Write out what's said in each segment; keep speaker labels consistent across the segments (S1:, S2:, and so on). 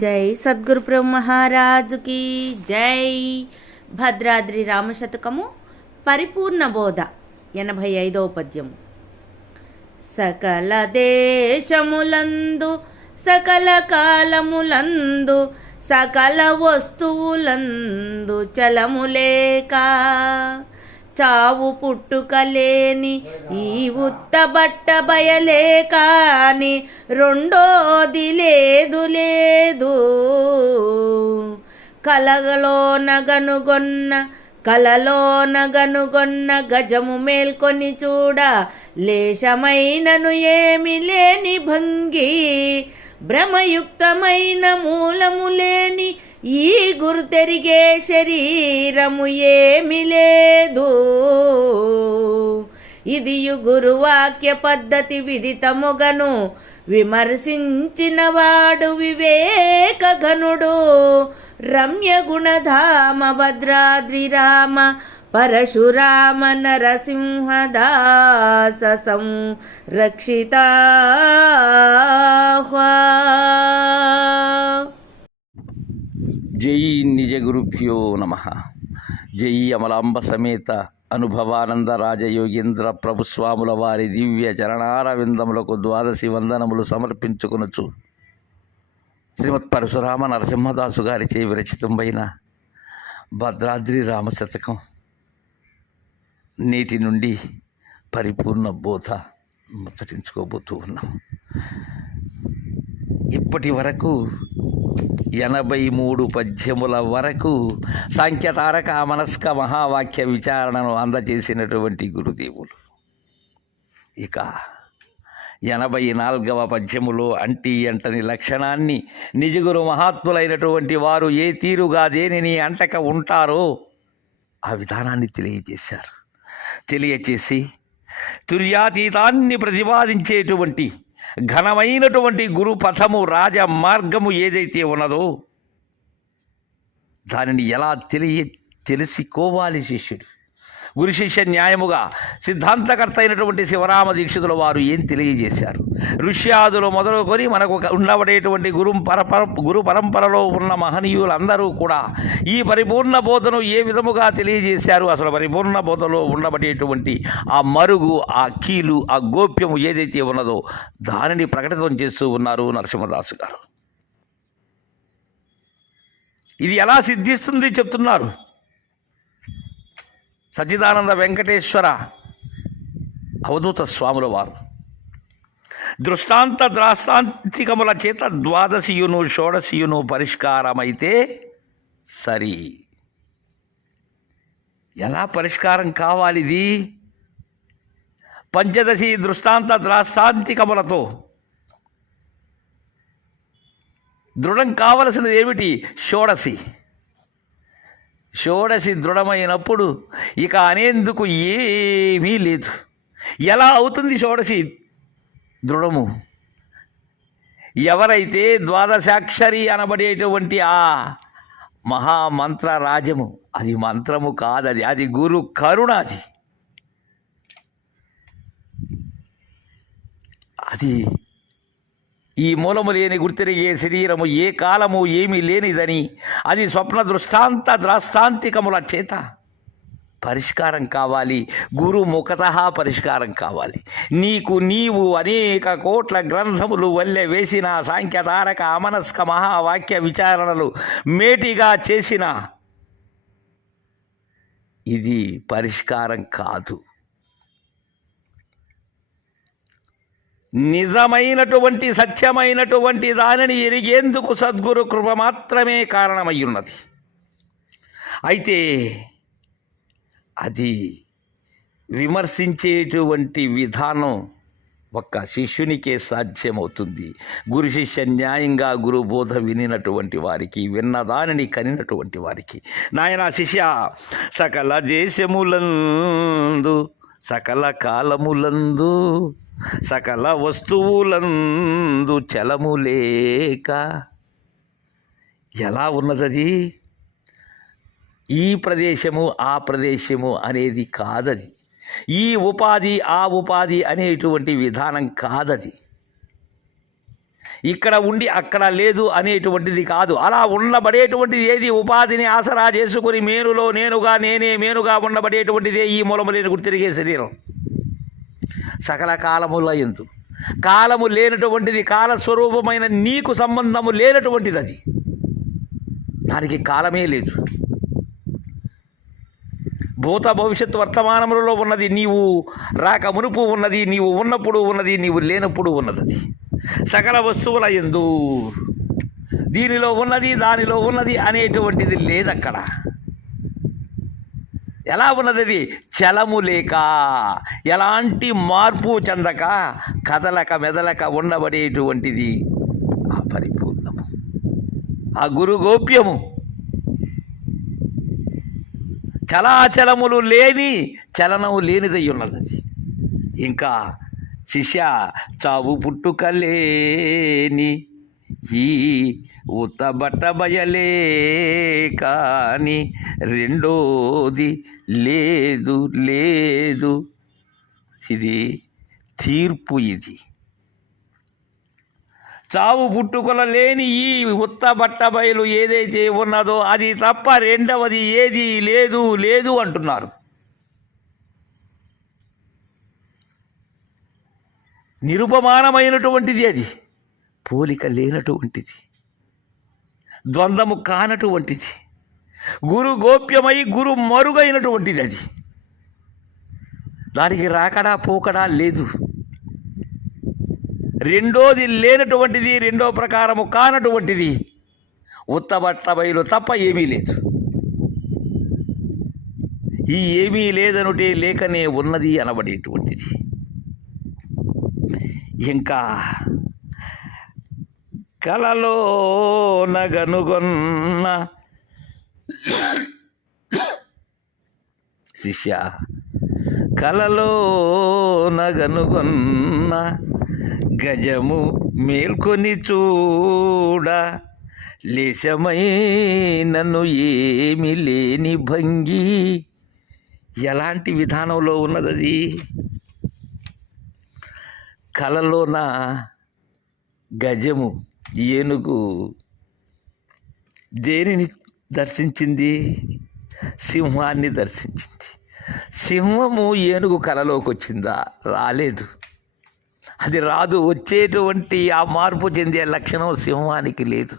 S1: జై సద్గురు మహారాజుకి జై. భద్రాద్రి రామశతకము పరిపూర్ణ బోధ ఎనభై ఐదవ పద్యము సకల దేశములందు సకల కాలములందు సకల వస్తువులందు చలములేక చావు పుట్టుకలేని ఈ ఉత్తబట్ట బయలే కాని రెండోది లేదు లేదు. కలగలో నగనుగొన్న కలలో నగనుగొన్న గజము మేల్కొని చూడ లేశమైనను ఏమి లేని భంగి భ్రమయుక్తమైన మూలము లేని ఈ గురు తెరిగే శరీరము ఏమి లేదు. ఇది గురువాక్య పద్ధతి విదితముగను విమర్శించిన వాడు వివేక ఘనుడు రమ్య గుణధామ భద్రాద్రి రామ పరశురామ నరసింహదాస సంరక్షితా
S2: జై నిజ గురుభ్యో నమ. జై అమలాంబ సమేత అనుభవానంద రాజయోగేంద్ర ప్రభుస్వాముల వారి దివ్య చరణారవిందములకు ద్వాదశి వందనములు సమర్పించుకునుచు. శ్రీమత్ పరశురామ నరసింహదాసు గారి చే విరచితంపైన భద్రాద్రి రామశతకం నేటి నుండి పరిపూర్ణ బోధ ముచ్చటించుకోబోతూ ఉన్నాం. ఇప్పటి వరకు ఎనభై మూడు పద్యముల వరకు సాంఖ్యతారక మనస్క మహావాక్య విచారణను అందజేసినటువంటి గురుదేవులు. ఇక ఎనభై నాలుగవ పద్యములో అంటి అంటని లక్షణాన్ని నిజగురు మహాత్ములైనటువంటి వారు ఏ తీరుగా దేనిని అంటక ఉంటారో ఆ విధానాన్ని తెలియజేశారు. తెలియచేసి తుర్యాతీతాన్ని ప్రతిపాదించేటువంటి ఘనమైనటువంటి గురు పథము రాజ మార్గము ఏదైతే ఉన్నదో దానిని ఎలా తెలియ తెలుసుకోవాలి శిష్యుడు? గురు శిష్య న్యాయముగా సిద్ధాంతకర్త అయినటువంటి శివరామ దీక్షితుల వారు ఏం తెలియజేశారు? ఋష్యాదులు మొదలుకొని మనకు ఉండబడేటువంటి గురు పరపర గురు పరంపరలో ఉన్న మహనీయులందరూ కూడా ఈ పరిపూర్ణ బోధను ఏ విధముగా తెలియజేశారు? అసలు పరిపూర్ణ బోధలో ఉండబడేటువంటి ఆ మరుగు ఆ కీలు ఆ గోప్యము ఏదైతే ఉన్నదో దానిని ప్రకటితం చేస్తూ ఉన్నారు నరసింహదాసు గారు. ఇది ఎలా సిద్ధిస్తుంది చెప్తున్నారు? సచ్చిదానంద వెంకటేశ్వర అవధూత స్వాముల వారు. దృష్టాంత ద్రాష్టాంతికముల చేత ద్వాదశియును షోడశియును పరిష్కారమైతే సరి. ఎలా పరిష్కారం కావాలిది? పంచదశి దృష్టాంత ద్రాష్టాంతికములతో. దృఢం కావలసినది ఏమిటి? షోడశి. షోడశి దృఢమైనప్పుడు ఇక అనేందుకు ఏమీ లేదు. ఎలా అవుతుంది షోడశి దృఢము? ఎవరైతే ద్వాదశాక్షరి అనబడేటువంటి ఆ మహామంత్ర రాజము అది మంత్రము కాదది అది గురు కరుణ అది. అది ఈ మూలము లేని గుర్తిరిగే శరీరము ఏ కాలము ఏమీ లేనిదని అది స్వప్న దృష్టాంత ద్రాష్టాంతికముల చేత పరిష్కారం కావాలి. గురు ముఖత పరిష్కారం కావాలి. నీకు నీవు అనేక కోట్ల గ్రంథములు వల్లె వేసిన సాంఖ్యతారక అమనస్క మహావాక్య విచారణలు మేటిగా చేసిన ఇది పరిష్కారం కాదు. నిజమైనటువంటి సత్యమైనటువంటి దానిని ఎరిగేందుకు సద్గురు కృప మాత్రమే కారణమయ్యున్నది. అయితే అది విమర్శించేటువంటి విధానం ఒక్క శిష్యునికే సాధ్యమవుతుంది. గురు శిష్య న్యాయంగా గురు బోధ వినినటువంటి వారికి విన్నదానిని కనినటువంటి వారికి. నాయన శిష్య సకల దేశములందు సకల కాలములందు సకల వస్తువులందు చలము లేక. ఎలా ఉన్నదది? ఈ ప్రదేశము ఆ ప్రదేశము అనేది కాదది. ఈ ఉపాధి ఆ ఉపాధి అనేటువంటి విధానం కాదది. ఇక్కడ ఉండి అక్కడ లేదు అనేటువంటిది కాదు. అలా ఉండబడేటువంటిది ఏది? ఉపాధిని ఆసరా చేసుకుని మేనులో నేనుగా నేనే మేనుగా ఉండబడేటువంటిదే ఈ మూలము లేని గుర్తిరిగే శరీరం. సకల కాలముల ఎందు కాలము లేనటువంటిది కాలస్వరూపమైన నీకు సంబంధము లేనటువంటిది అది దానికి కాలమే లేదు. భూత భవిష్యత్తు వర్తమానములలో ఉన్నది నీవు రాక మునుపు ఉన్నది నీవు ఉన్నప్పుడు ఉన్నది నీవు లేనప్పుడు ఉన్నది అది సకల వస్తువుల ఎందు దీనిలో ఉన్నది దానిలో ఉన్నది అనేటువంటిది లేదక్కడ. ఎలా ఉన్నది అది చలము లేక. ఎలాంటి మార్పు చెందక కదలక మెదలక ఉండబడేటువంటిది ఆ పరిపూర్ణము. ఆ గురు గోప్యము చలాచలములు లేని చలనము లేనిదై ఉన్నది అది ఇంకా శిష్య చావు పుట్టుకలేని ఈ ఉత్తబట్ట బయలే కాని రెండోది లేదు లేదు. ఇది తీర్పు ఇది. చావు పుట్టుకొల లేని ఈ ఉత్త బట్ట బయలు ఏదైతే ఉన్నదో అది తప్ప రెండవది ఏది లేదు లేదు అంటున్నారు. నిరుపమానమైనటువంటిది అది. పోలిక లేనటువంటిది. ద్వంద్వము కానటువంటిది. గురు గోప్యమై గురు మరుగైనటువంటిది అది. దానికి రాకడా పోకడా లేదు. రెండోది లేనటువంటిది రెండో ప్రకారము కానటువంటిది. ఉత్తబట్ట బయలు తప్ప ఏమీ లేదు. ఈ ఏమీ లేదనుటే లేకనే ఉన్నది అనబడేటువంటిది. ఇంకా కలలో నగనుగొన్న శిష్య కలలో నగనుగొన్న గజము మేల్కొని చూడ లేశమై నన్ను ఏమి లేని భంగి. ఎలాంటి విధానంలో ఉన్నదది? కలలోన గజము ఏనుగు దేనిని దర్శించింది? సింహాన్ని దర్శించింది. సింహము ఏనుగు కలలోకి వచ్చిందా రాలేదు. అది రాదు. వచ్చేటువంటి ఆ మార్పు చెందే లక్షణం సింహానికి లేదు.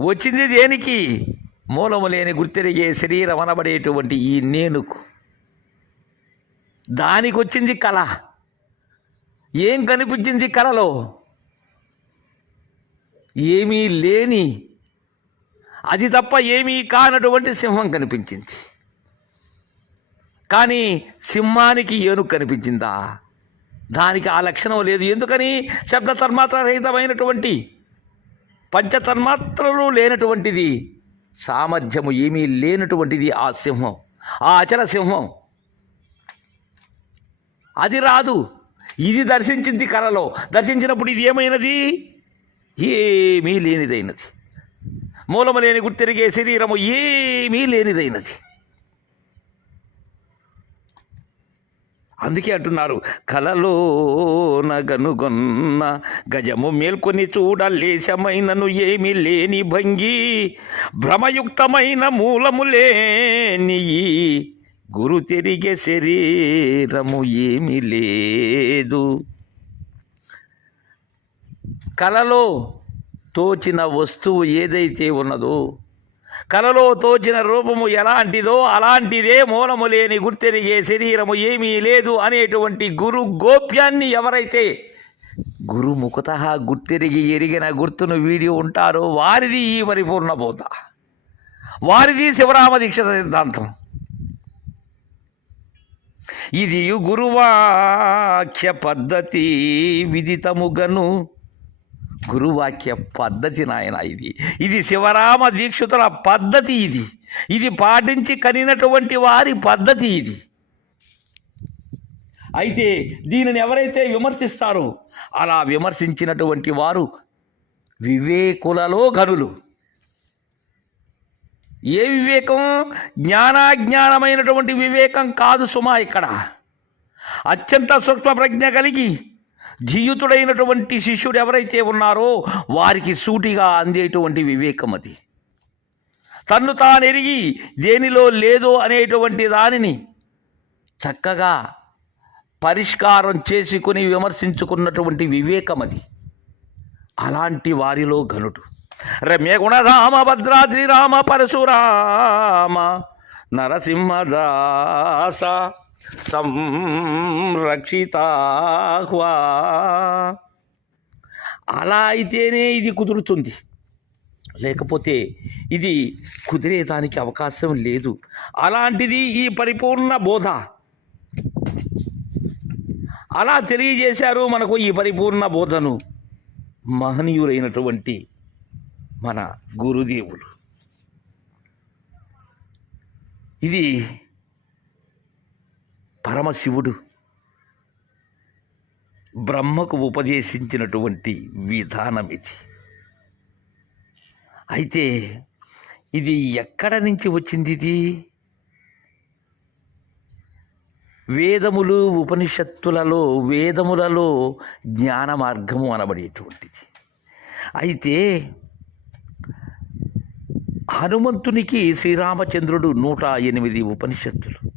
S2: వచ్చింది దేనికి? మూలము లేని గుర్తిరిగే శరీరం అనబడేటువంటి ఈ నేనుకు. దానికి వచ్చింది కళ. ఏం కనిపించింది కళలో? ఏమీ లేని అది తప్ప ఏమీ కానటువంటి సింహం కనిపించింది. కానీ సింహానికి ఏనుగు కనిపించిందా? దానికి ఆ లక్షణం లేదు. ఎందుకని? శబ్ద తన్మాత్ర రహితమైనటువంటి పంచతన్మాత్రలు లేనటువంటిది సామర్థ్యము ఏమీ లేనటువంటిది ఆ సింహం ఆ అచల సింహం. అది రాదు. ఇది దర్శించింది కళలో దర్శించినప్పుడు ఇది ఏమైనది? ఏమీ లేనిదైనది. మూలము లేని గుర్తెరిగే శరీరము ఏమీ లేనిదైనది. అందుకే అంటున్నారు కలలో నగనుగొన్న గజము మేల్కొని చూడలేశమైనను ఏమి లేని భంగి భ్రమయుక్తమైన మూలము లేని గురు తిరిగే శరీరము ఏమి లేదు. కలలో తోచిన వస్తువు ఏదైతే ఉన్నదో కలలో తోచిన రూపము ఎలాంటిదో అలాంటిదే మూలము లేని గుర్తెరిగే శరీరము ఏమీ లేదు అనేటువంటి గురు గోప్యాన్ని ఎవరైతే గురు ముఖత గుర్తెరిగి ఎరిగిన గుర్తును వీడి ఉంటారో వారిది ఈ పరిపూర్ణ బోధ వారిది శివరామ దీక్ష సిద్ధాంతం. ఇది గురువాఖ్య పద్ధతి విదితముగను గురువాక్య పద్ధతి నాయన ఇది. ఇది శివరామ దీక్షితుల పద్ధతి ఇది. ఇది పాటించి కనినటువంటి వారి పద్ధతి ఇది. అయితే దీనిని ఎవరైతే విమర్శిస్తారో అలా విమర్శించినటువంటి వారు వివేకులలో గనులు ఏ వివేకం? జ్ఞానాజ్ఞానమైనటువంటి వివేకం కాదు సుమా ఇక్కడ. అత్యంత సూక్ష్మ ప్రజ్ఞ కలిగి ధీయుతుడైనటువంటి శిష్యుడు ఎవరైతే ఉన్నారో వారికి సూటిగా అందేటువంటి వివేకం అది. తన్ను తానెరిగి దేనిలో లేదో అనేటువంటి దానిని చక్కగా పరిష్కారం చేసుకుని విమర్శించుకున్నటువంటి వివేకం అది. అలాంటి వారిలో ఘనుడు. రమ్య గుణరామ భద్రాద్రి రామ పరశురామ నరసింహదాస సంరక్షితాహ్వా. అలా అయితేనే ఇది కుదురుతుంది. లేకపోతే ఇది కుదిరేదానికి అవకాశం లేదు. అలాంటిది ఈ పరిపూర్ణ బోధ. అలా తెలియజేశారు మనకు ఈ పరిపూర్ణ బోధను మహనీయులైనటువంటి మన గురుదేవులు. ఇది పరమశివుడు బ్రహ్మకు ఉపదేశించినటువంటి విధానం ఇది. అయితే ఇది ఎక్కడ నుంచి వచ్చింది ఇది? వేదములు ఉపనిషత్తులలో వేదములలో జ్ఞాన మార్గము అనబడేటువంటిది. అయితే హనుమంతునికి శ్రీరామచంద్రుడు నూట ఎనిమిది ఉపనిషత్తులు.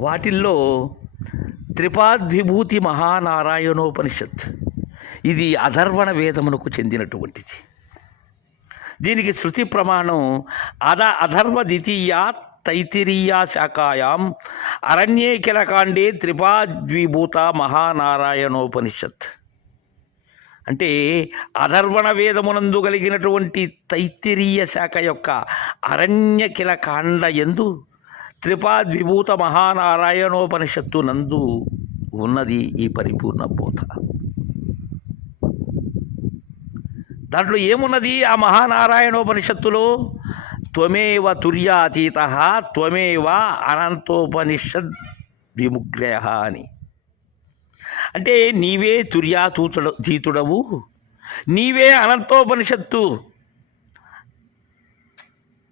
S2: వాటిల్లో త్రిపాద్విభూతి మహానారాయణోపనిషత్ ఇది అధర్వణ వేదమునకు చెందినటువంటిది. దీనికి శృతి ప్రమాణం అద అధర్వ ద్వితీయా తైతిరీయ శాఖాయాం అరణ్యే కిలకాండే త్రిపాద్విభూత మహానారాయణోపనిషత్. అంటే అధర్వణ వేదమునందు కలిగినటువంటి తైత్తిరీయ శాఖ యొక్క అరణ్య కిలకాండ ఎందు త్రిపాద్విభూత మహానారాయణోపనిషత్తు నందు ఉన్నది ఈ పరిపూర్ణ బోధ. దాంట్లో ఏమున్నది ఆ మహానారాయణోపనిషత్తులో? త్వమేవ తుర్యాతీత త్వమేవ అనంతోపనిషద్ విముగ్రయ అని. అంటే నీవే తుర్యాతూతుడ తీతుడవు నీవే అనంతోపనిషత్తు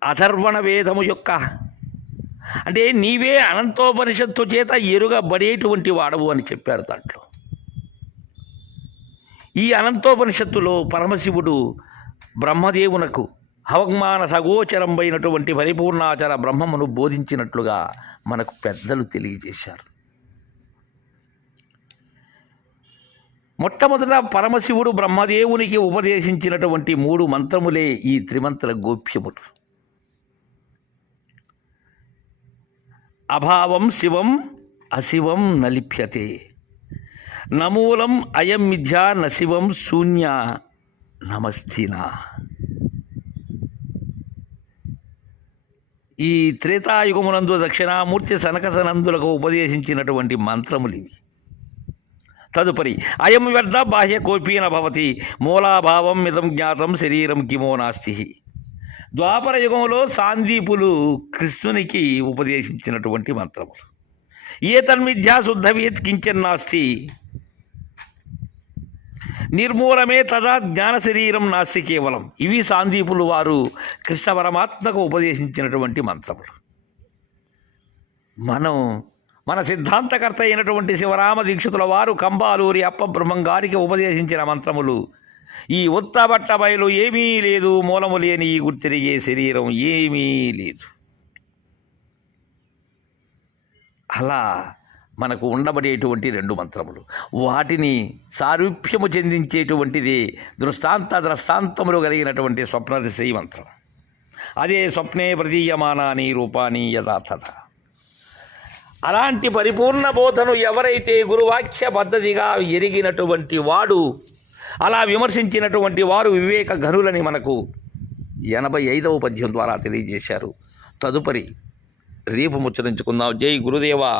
S2: అథర్వణ వేదము యొక్క అంటే నీవే అనంతోపనిషత్తు చేత ఎరుగబడేటువంటి వాడవు అని చెప్పారు దాంట్లో. ఈ అనంతోపనిషత్తులో పరమశివుడు బ్రహ్మదేవునకు హవగ్మాన సగోచరంబైనటువంటి పరిపూర్ణాచర బ్రహ్మమును బోధించినట్లుగా మనకు పెద్దలు తెలియజేశారు. మొట్టమొదట పరమశివుడు బ్రహ్మదేవునికి ఉపదేశించినటువంటి మూడు మంత్రములే ఈ త్రిమంత్ర గోప్యములు. అభావం శివం అశివం నలిప్యతే. నమూలం అయం మిథ్యా నశివం శూన్య నమస్తినా ఈ త్రేతాయుగమునందు దక్షిణామూర్తి సనకసనందులకు ఉపదేశించినటువంటి మంత్రములు ఇవి. తదుపరి అయం వ్యర్థ బాహ్య కోపీన భవతి మూలాభావం మిదం జ్ఞాతం శరీరం కిమో నాస్తి. ద్వాపర యుగంలో సాందీపులు కృష్ణునికి ఉపదేశించినటువంటి మంత్రములు ఏ తన్మిథ్యా శుద్ధవేత్ కించన్నాస్తి నిర్మూలమే తదా జ్ఞాన శరీరం నాస్తి కేవలం. ఇవి సాందీపులు వారు కృష్ణ పరమాత్మకు ఉపదేశించినటువంటి మంత్రములు. మనం మన సిద్ధాంతకర్త అయినటువంటి శివరామ దీక్షితుల వారు కంబాలూరి అప్ప బ్రహ్మం గారికి ఉపదేశించిన మంత్రములు ఈ ఉత్తబట్ట బయలు ఏమీ లేదు మూలము లేని ఈ గుర్తిరిగే శరీరం ఏమీ లేదు. అలా మనకు ఉండబడేటువంటి రెండు మంత్రములు. వాటిని సారూప్యము చెందించేటువంటిది దృష్టాంత దృష్టాంతములు కలిగినటువంటి స్వప్నదిశై మంత్రం. అదే స్వప్నే ప్రదీయమానాని రూపాని యథాతథ. అలాంటి పరిపూర్ణ బోధను ఎవరైతే గురువాక్య పద్ధతిగా ఎరిగినటువంటి వాడు అలా విమర్శించినటువంటి వారు వివేక ఘనులని మనకు ఎనభై ఐదవ పద్యం ద్వారా తెలియజేశారు. తదుపరి రేపు ముచ్చరించుకుందాం. జై గురుదేవా.